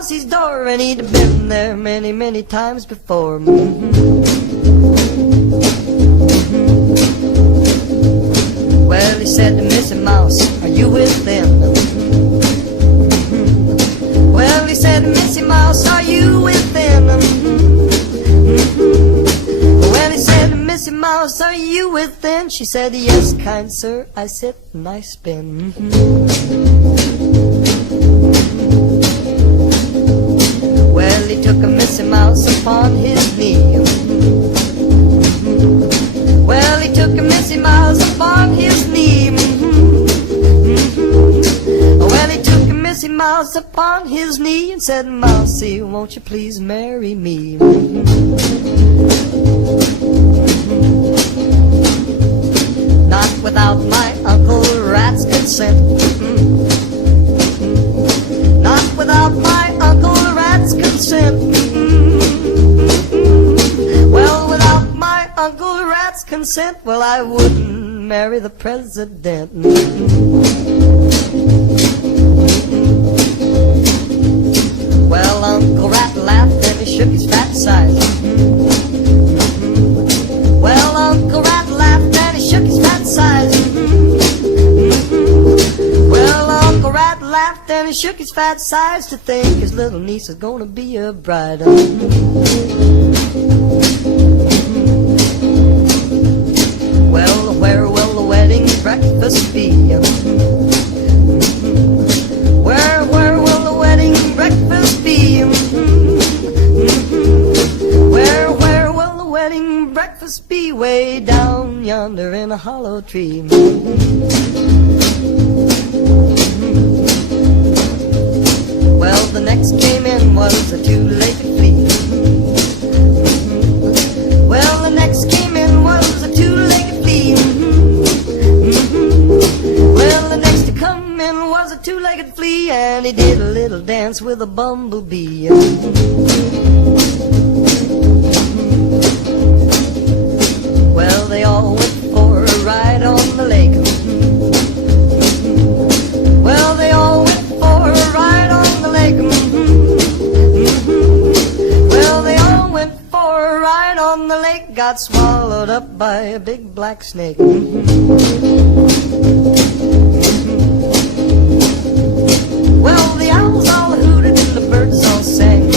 Mousie's door, and he'd been there many, many times before. Well, he said to Missy Mouse, are you within? Well, he said to Missy Mouse, are you within? Well, he said to Missy Mouse, are you within? She said, yes, kind sir. I sit and I spin. Well, he took a Missy Mouse upon his knee. Well, he took a Missy Mouse upon his knee. Well, he took a Missy Mouse upon his knee and said, Mousie, won't you please marry me? Not without my Uncle Rat's consent. Not without my Uncle Rat's consent. Well, without my Uncle Rat's consent, well, I wouldn't marry the president. Well, Uncle Rat laughed and he shook his fat sides. Well, Uncle Rat laughed and he shook his fat sides. Well, Uncle Rat laughed and he shook his fat sides to think his little niece is gonna be a bride. Well, where will the wedding breakfast be? Where will the wedding breakfast be? Where will the wedding breakfast be? Way down yonder in a hollow tree. Well, the next came in was a two-legged flea. Well, the next came in was a two-legged flea. Well, the next to come in was a two-legged flea, and he did a little dance with a bumblebee. Well, they all went for a ride on the lake. Well, they all went for a ride on the lake. Well, they all went for a ride on the lake, got swallowed up by a big black snake. Well, the owls all hooted and the birds all sang.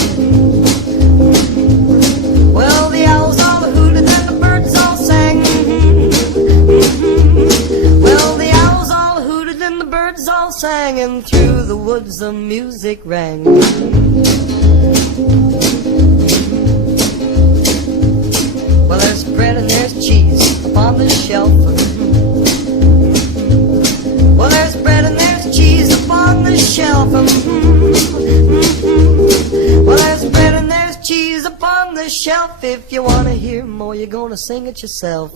Well, the owls all hooted and the birds all sang. Well, the owls all hooted and the birds all sang, and through the woods the music rang. Well, there's bread and there's cheese upon the shelf. Well, there's bread and there's cheese upon the shelf. Well, there's bread and there's cheese upon the shelf. If you want to hear more, you're gonna sing it yourself.